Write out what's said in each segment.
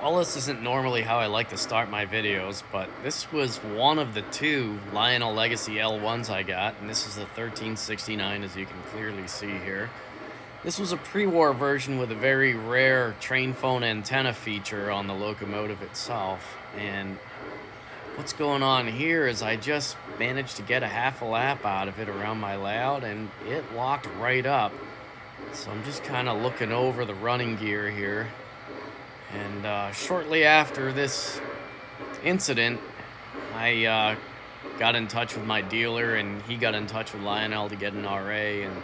Well, this isn't normally how I like to start my videos, but this was one of the two Lionel Legacy L1s I got, and this is the 1369, as you can clearly see here. This was a pre-war version with a very rare train phone antenna feature on the locomotive itself, and what's going on here is I just managed to get a half a lap out of it around my layout, and it locked right up. So I'm just kind of looking over the running gear here. And shortly after this incident, I got in touch with my dealer, and he got in touch with Lionel to get an RA. And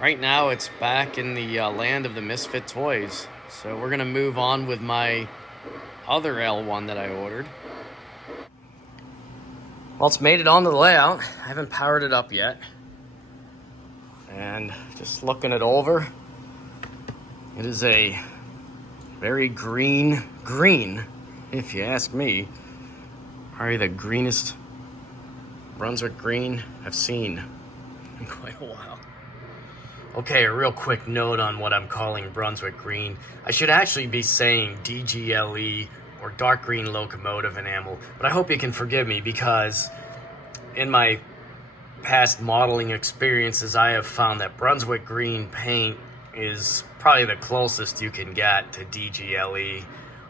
right now, it's back in the land of the misfit toys. So we're gonna move on with my other L1 that I ordered. Well, it's made it onto the layout. I haven't powered it up yet. And just looking it over, it is a very green, if you ask me. Probably the greenest Brunswick green I've seen in quite a while. Okay, a real quick note on what I'm calling Brunswick green. I should actually be saying DGLE or dark green locomotive enamel, but I hope you can forgive me because in my past modeling experiences, I have found that Brunswick green paint is probably the closest you can get to DGLE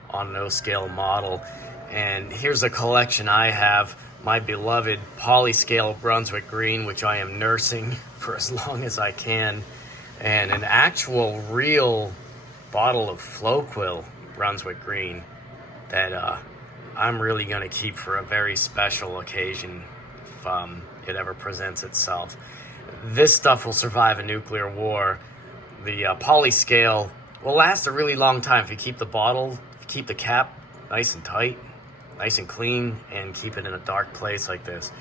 on an O-scale model. And here's a collection I have, my beloved polyscale Brunswick green, which I am nursing for as long as I can, and an actual real bottle of Floquil Brunswick green that I'm really going to keep for a very special occasion if it ever presents itself. This stuff will survive a nuclear war. The polyscale will last a really long time if you keep the bottle, if you keep the cap nice and tight, nice and clean, and keep it in a dark place like this.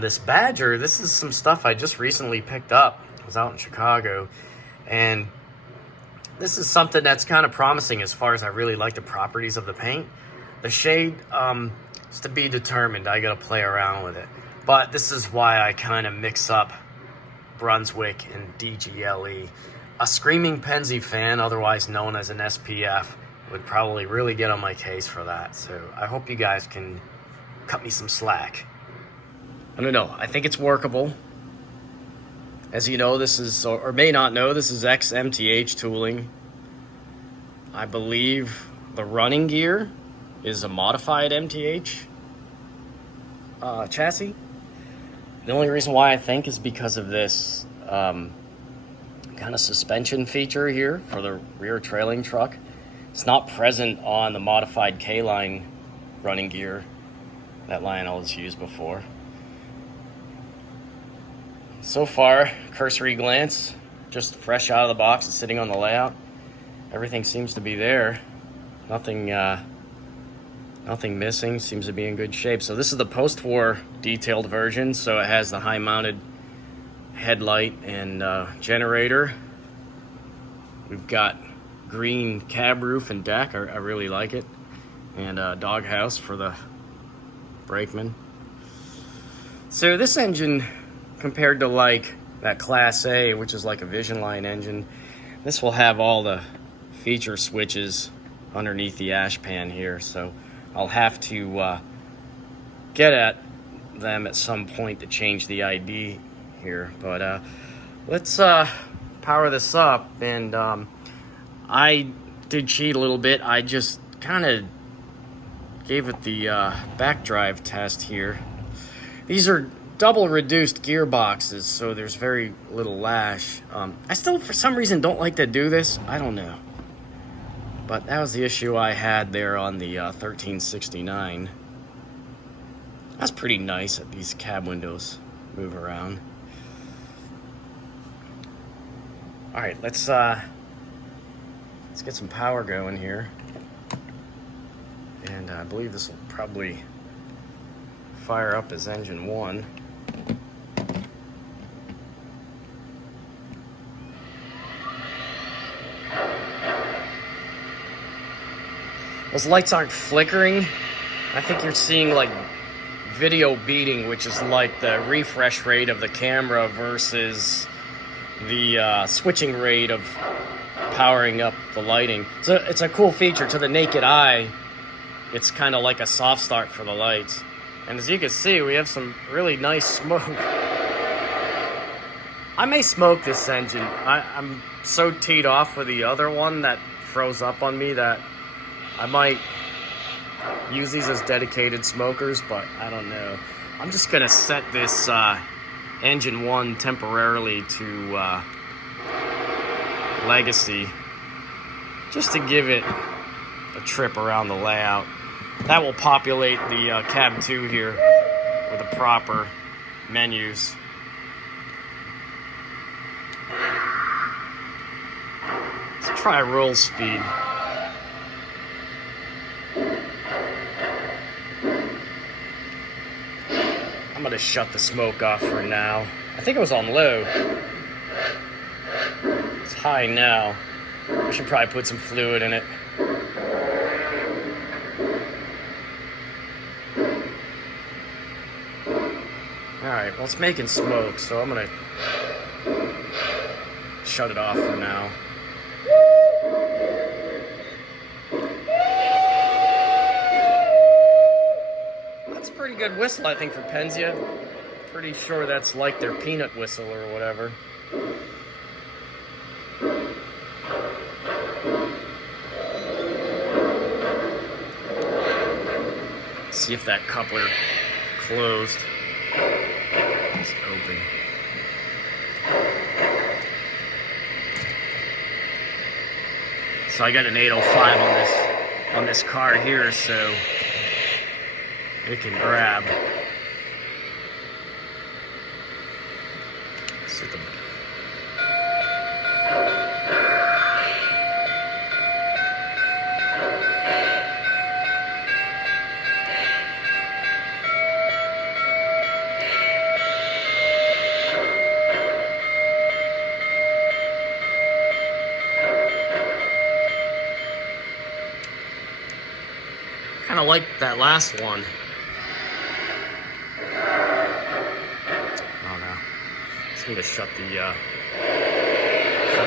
This Badger, this is some stuff I just recently picked up. I was out in Chicago, and this is something that's kind of promising as far as I really like the properties of the paint. The shade is to be determined. I gotta play around with it. But this is why I kind of mix up Brunswick and DGLE. A Screaming Penzie fan, otherwise known as an SPF, would probably really get on my case for that. So I hope you guys can cut me some slack. I don't know. I think it's workable. As you know, this is, or may not know, this is XMTH tooling. I believe the running gear is a modified MTH chassis. The only reason why I think is because of this kind of suspension feature here for the rear trailing truck. It's not present on the modified K-line running gear that Lionel has used before. So far, cursory glance, just fresh out of the box and sitting on the layout. Everything seems to be there. Nothing missing, seems to be in good shape. So this is the post-war detailed version, so it has the high-mounted headlight and generator. We've got green cab roof and deck. I really like it. And a doghouse for the brakeman. So this engine, compared to like that Class A, which is like a Vision Line engine, this will have all the feature switches underneath the ash pan here. So I'll have to get at them at some point to change the ID here. But let's power this up. And I did cheat a little bit. I just kind of gave it the back drive test here. These are double reduced gearboxes, so there's very little lash. I still, for some reason, don't like to do this. I don't know. But that was the issue I had there on the 1369. That's pretty nice that these cab windows move around. All right, let's get some power going here. And I believe this will probably fire up as engine 1. Those lights aren't flickering. I think you're seeing like video beating, which is like the refresh rate of the camera versus the switching rate of powering up the lighting. So it's a cool feature. To the naked eye, it's kind of like a soft start for the lights. And as you can see, we have some really nice smoke. I may smoke this engine. I'm so teed off with the other one that froze up on me that I might use these as dedicated smokers, but I don't know. I'm just gonna set this engine 1 temporarily to Legacy, just to give it a trip around the layout. That will populate the cab 2 here with the proper menus. Let's try roll speed. I'm gonna shut the smoke off for now. I think it was on low. It's high now. I should probably put some fluid in it. Alright, well, it's making smoke, so I'm gonna shut it off for now. That's a pretty good whistle, I think, for Penzia. Pretty sure that's like their peanut whistle or whatever. See if that coupler closed. It's open. So I got an 805 on this car here, so it can grab. See the kind of like that last one. Oh no. Just need to shut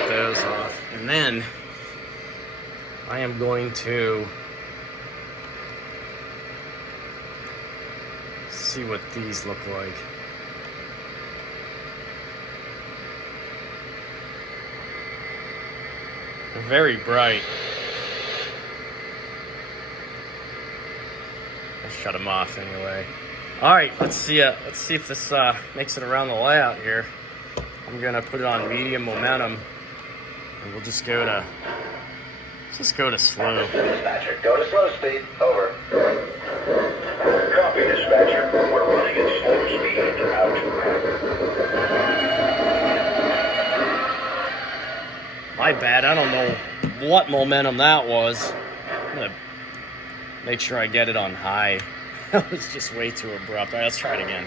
those off. And then I am going to see what these look like. They're very bright. Shut them off anyway. All right, let's see if this makes it around the layout here. I'm gonna put it on medium momentum, and we'll just go to slow. Dispatcher, go to slow speed. Over. Copy, dispatcher. We're running at slow speed. Out. My bad. I don't know what momentum that was. I'm gonna make sure I get it on high. That was just way too abrupt. All right, let's try it again.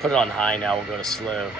Put it on high now. We'll go to slow.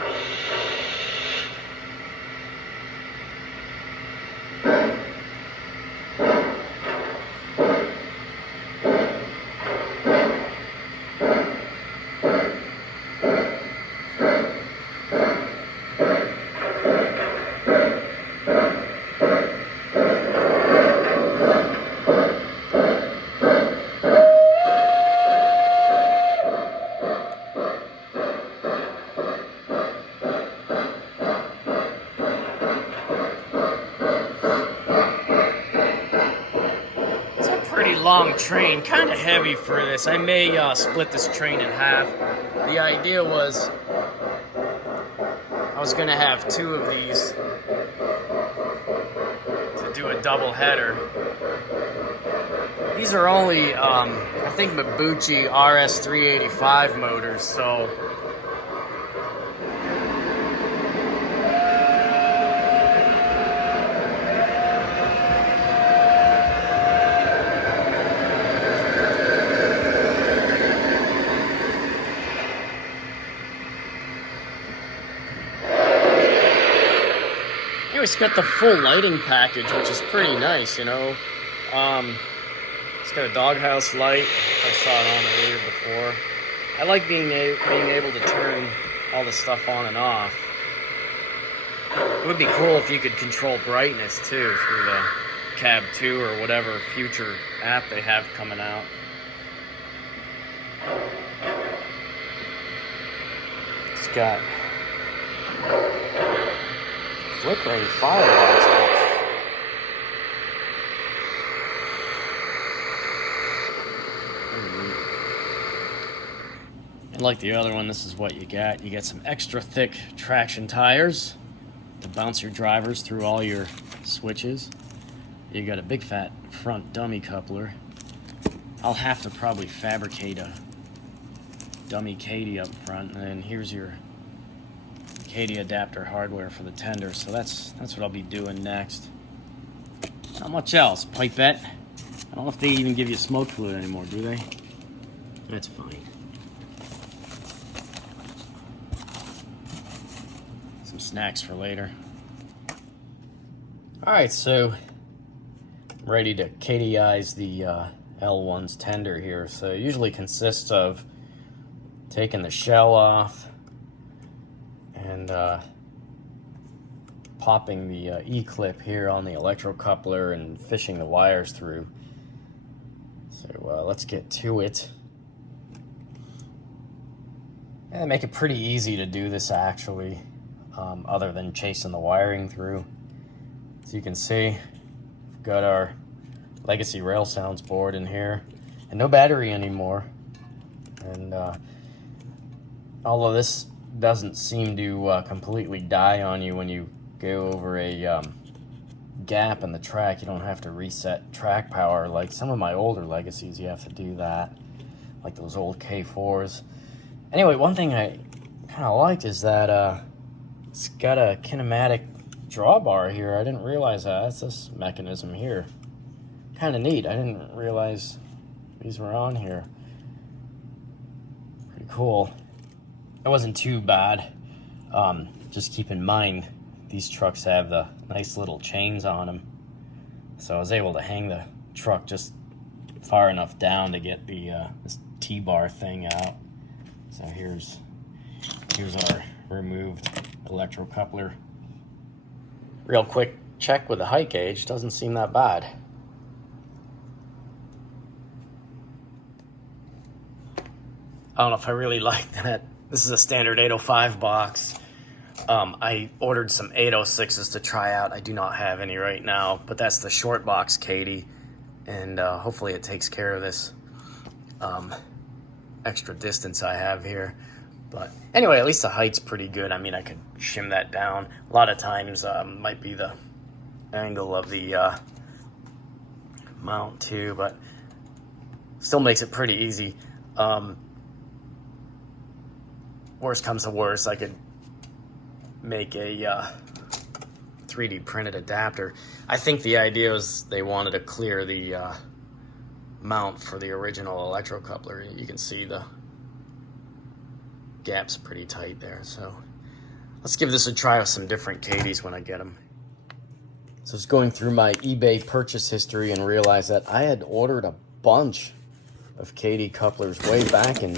Long train, kind of heavy for this. I may split this train in half. The idea was I was gonna have 2 of these to do a double header. These are only I think Mabuchi RS385 motors, so it's got the full lighting package, which is pretty nice, you know. It's got a doghouse light. I saw it on earlier before. I like being able to turn all the stuff on and off. It would be cool if you could control brightness too through the Cab 2 or whatever future app they have coming out. It's got flickering firebox. And like the other one, this is what you get. You get some extra thick traction tires to bounce your drivers through all your switches. You got a big fat front dummy coupler. I'll have to probably fabricate a dummy Kadee up front, and then here's your Kadee adapter hardware for the tender. So that's what I'll be doing next. Not much else. Pipette. I don't know if they even give you smoke fluid anymore, do they? That's fine. Some snacks for later. Alright, so I'm ready to Kadee-ize the L1's tender here. So it usually consists of taking the shell off and popping the E-clip here on the electrocoupler and fishing the wires through. So let's get to it. And make it pretty easy to do this actually, other than chasing the wiring through. As you can see, we've got our legacy rail sounds board in here, and no battery anymore. And although this doesn't seem to completely die on you when you go over a gap in the track, you don't have to reset track power like some of my older legacies. You have to do that, like those old K4s. Anyway, one thing I kind of liked is that it's got a kinematic drawbar here. I didn't realize that. That's this mechanism here. Kind of neat. I didn't realize these were on here. Pretty cool. It wasn't too bad. Just keep in mind, these trucks have the nice little chains on them. So I was able to hang the truck just far enough down to get the this T-bar thing out. So here's our removed electrocoupler. Real quick check with the height gauge. Doesn't seem that bad. I don't know if I really like that. This is a standard 805 box. I ordered some 806s to try out. I do not have any right now, but that's the short box Kadee, and hopefully it takes care of this extra distance I have here. But anyway, at least the height's pretty good. I mean, I could shim that down. A lot of times might be the angle of the mount too, but still makes it pretty easy. Worst comes to worst, I could make a 3D printed adapter. I think the idea was they wanted to clear the mount for the original electrocoupler. You can see the gap's pretty tight there. So let's give this a try with some different Kadees when I get them. So I was going through my eBay purchase history and realized that I had ordered a bunch of Kadee couplers way back in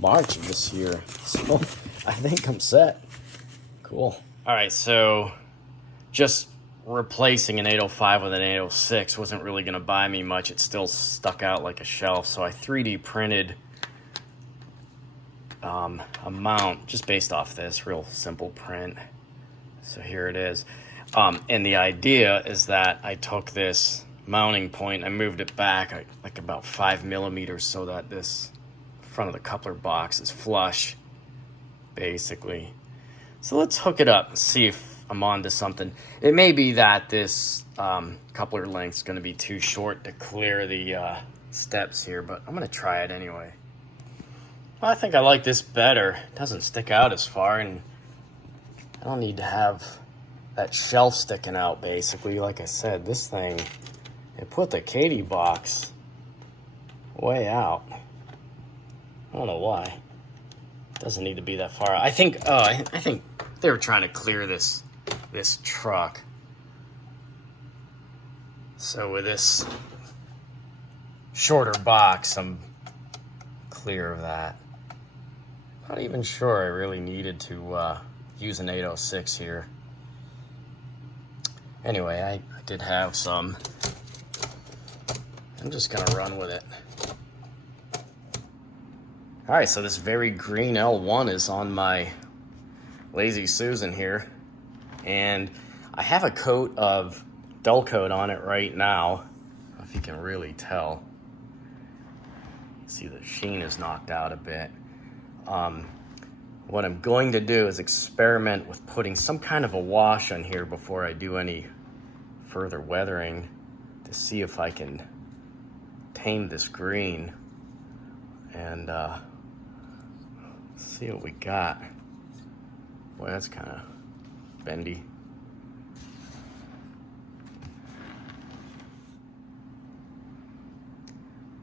March of this year. So I think I'm set. Cool. All right, so just replacing an 805 with an 806 wasn't really going to buy me much. It still stuck out like a shelf, so I 3D printed a mount just based off this real simple print. So here it is. And the idea is that I took this mounting point, I moved it back like about 5 millimeters so that this front of the coupler box is flush, basically. So let's hook it up and see if I'm onto something. It may be that this coupler length is going to be too short to clear the steps here, but I'm going to try it anyway. Well, I think I like this better. It doesn't stick out as far, and I don't need to have that shelf sticking out, basically. Like I said, this thing, it put the Kadee box way out. I don't know why. It doesn't need to be that far out. I think they were trying to clear this truck. So with this shorter box, I'm clear of that. Not even sure I really needed to use an 806 here. Anyway, I did have some. I'm just gonna run with it. All right, so this very green L1 is on my Lazy Susan here, and I have a coat of dull coat on it right now. I don't know if you can really tell. See, the sheen is knocked out a bit. What I'm going to do is experiment with putting some kind of a wash on here before I do any further weathering to see if I can tame this green and see what we got. Boy, that's kind of bendy.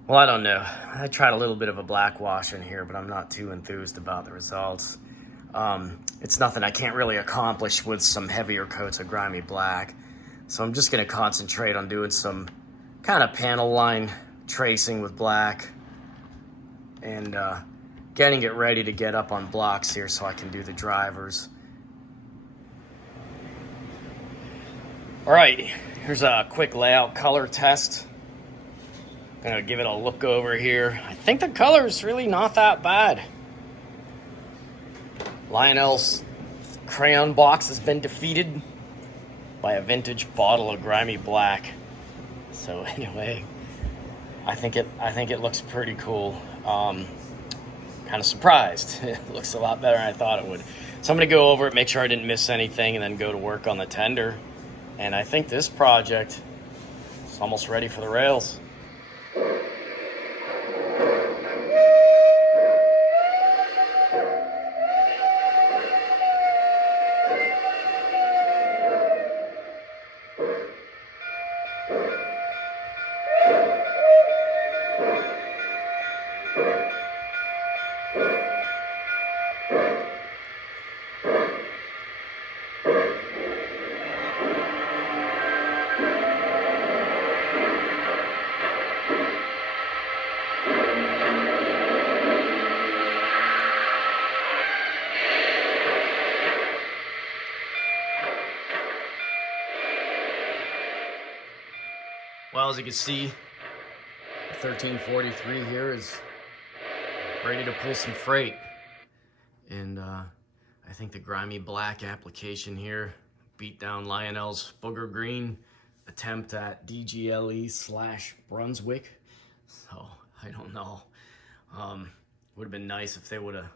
Well, I don't know. I tried a little bit of a black wash in here, but I'm not too enthused about the results. It's nothing I can't really accomplish with some heavier coats of grimy black. So I'm just gonna concentrate on doing some kind of panel line tracing with black and getting it ready to get up on blocks here so I can do the drivers. All right, here's a quick layout color test. I'm gonna give it a look over here. I think the color's really not that bad. Lionel's crayon box has been defeated by a vintage bottle of grimy black. So anyway, I think it looks pretty cool. Kind of surprised. It looks a lot better than I thought it would. So I'm gonna go over it, make sure I didn't miss anything, and then go to work on the tender. And I think this project is almost ready for the rails. Well, as you can see, the 1343 here is ready to pull some freight. And I think the grimy black application here beat down Lionel's booger green attempt at DGLE/Brunswick. So I don't know. Would have been nice if they would have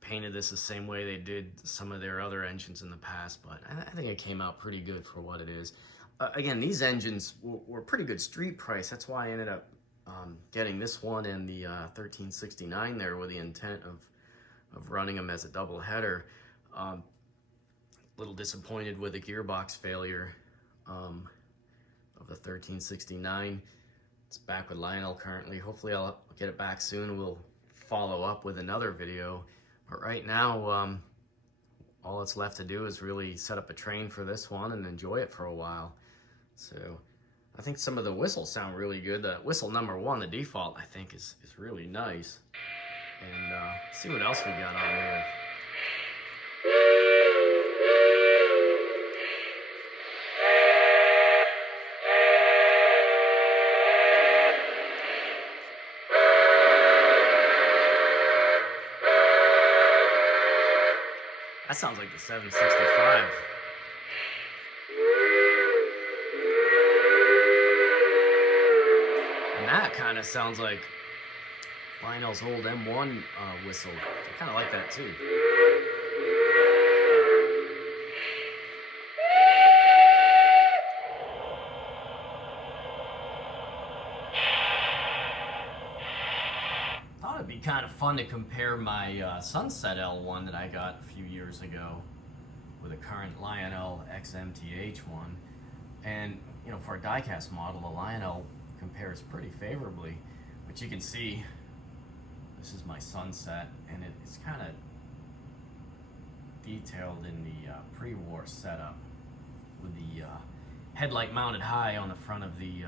painted this the same way they did some of their other engines in the past, but I think it came out pretty good for what it is. Again, these engines were pretty good street price. That's why I ended up getting this one and the 1369 there with the intent of running them as a double header. Little disappointed with the gearbox failure of the 1369. It's back with Lionel currently. Hopefully I'll get it back soon. We'll follow up with another video. But right now, all that's left to do is really set up a train for this one and enjoy it for a while. So I think some of the whistles sound really good. The whistle number 1, the default, I think is really nice. And see what else we got on here. That sounds like the 765. And that kind of sounds like Lionel's old M1 whistle. I kind of like that too. Thought it'd be kind of fun to compare my Sunset L1 that I got a few years ago with a current Lionel XMTH one. And, you know, for a diecast model, the Lionel compares pretty favorably. But you can see, this is my Sunset, and it's kind of detailed in the pre-war setup with the headlight mounted high on the front of the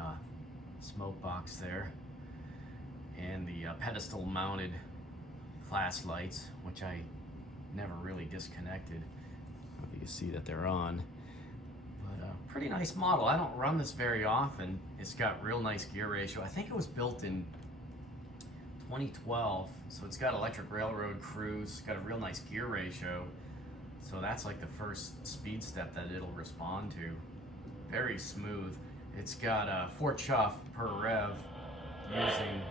smoke box there, and the pedestal mounted class lights, which I never really disconnected. I don't know if you can see that they're on, But pretty nice model. I don't run this very often. It's got real nice gear ratio. I think it was built in 2012, so it's got electric railroad cruise, got a real nice gear ratio. So that's like the first speed step that it'll respond to. Very smooth. It's got 4 chuff per rev using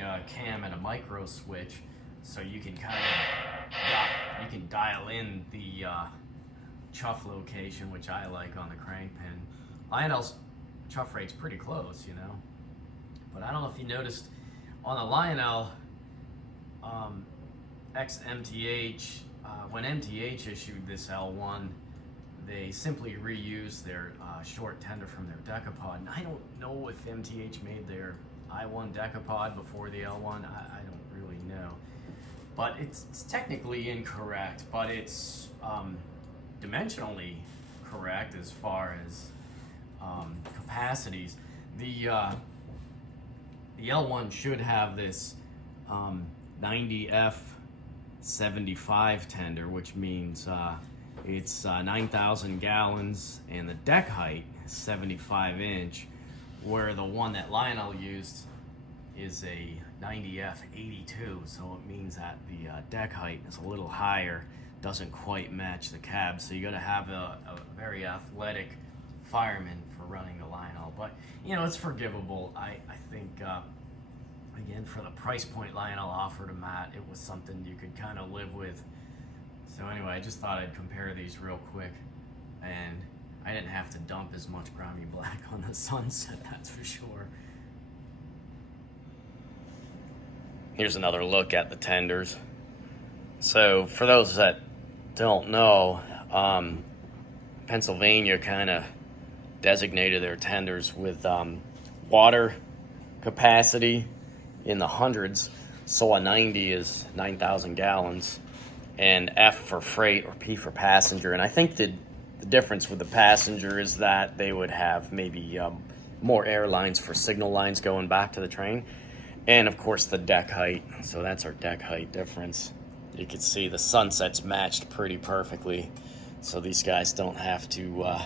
a cam and a micro switch, so you can kind of dial in the chuff location, which I like on the crank pin. Lionel's chuff rate's pretty close, you know. But I don't know if you noticed on the Lionel ex-MTH, when MTH issued this L1, they simply reused their short tender from their decapod. And I don't know if MTH made their I1 decapod before the L1. I don't really know. But it's technically incorrect, but it's dimensionally correct as far as capacities. The L1 should have this 90F 75 tender, which means it's 9,000 gallons and the deck height is 75 inch, where the one that Lionel used is a 90F 82, so it means that the deck height is a little higher, doesn't quite match the cab, so you got to have a very athletic fireman for running the Lionel. But you know, it's forgivable. I think again, for the price point Lionel offered a Matt, it was something you could kind of live with. So anyway, I just thought I'd compare these real quick, and I didn't have to dump as much grimy black on the Sunset, that's for sure. Here's another look at the tenders. So for those that don't know, Pennsylvania kind of designated their tenders with water capacity in the hundreds. So a 90 is 9,000 gallons, and F for freight or P for passenger. And I think the difference with the passenger is that they would have maybe more air lines for signal lines going back to the train. And of course the deck height. So that's our deck height difference. You can see the Sunset's matched pretty perfectly. So these guys don't have to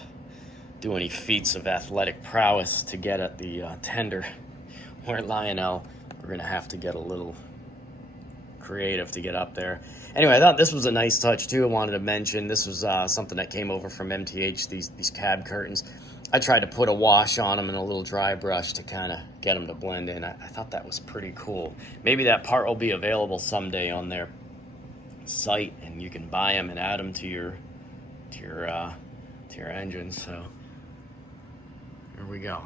do any feats of athletic prowess to get at the tender. Where Lionel, we're gonna have to get a little creative to get up there. Anyway, I thought this was a nice touch too. I wanted to mention this was something that came over from MTH, these cab curtains. I tried to put a wash on them and a little dry brush to kind of get them to blend in. I thought that was pretty cool. Maybe that part will be available someday on their site, and you can buy them and add them to your engine. So here we go.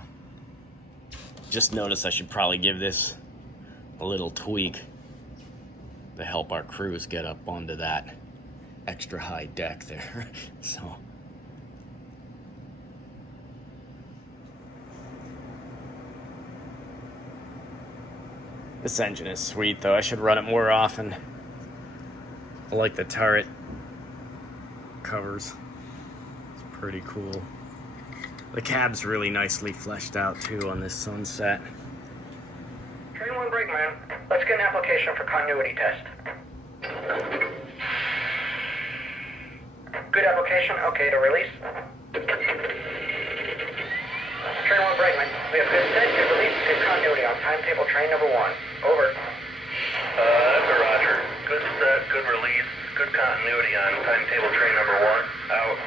Just noticed I should probably give this a little tweak to help our crews get up onto that extra high deck there. So this engine is sweet though. I should run it more often. I like the turret covers. It's pretty cool. The cab's really nicely fleshed out too on this Sunset. Train 1 brakeman, let's get an application for continuity test. Good application, okay to release. Train 1 brakeman, we have good set, good release, good continuity on timetable train number 1. Over. That's a Roger. Good set, good release, good continuity on timetable train number 1. Out.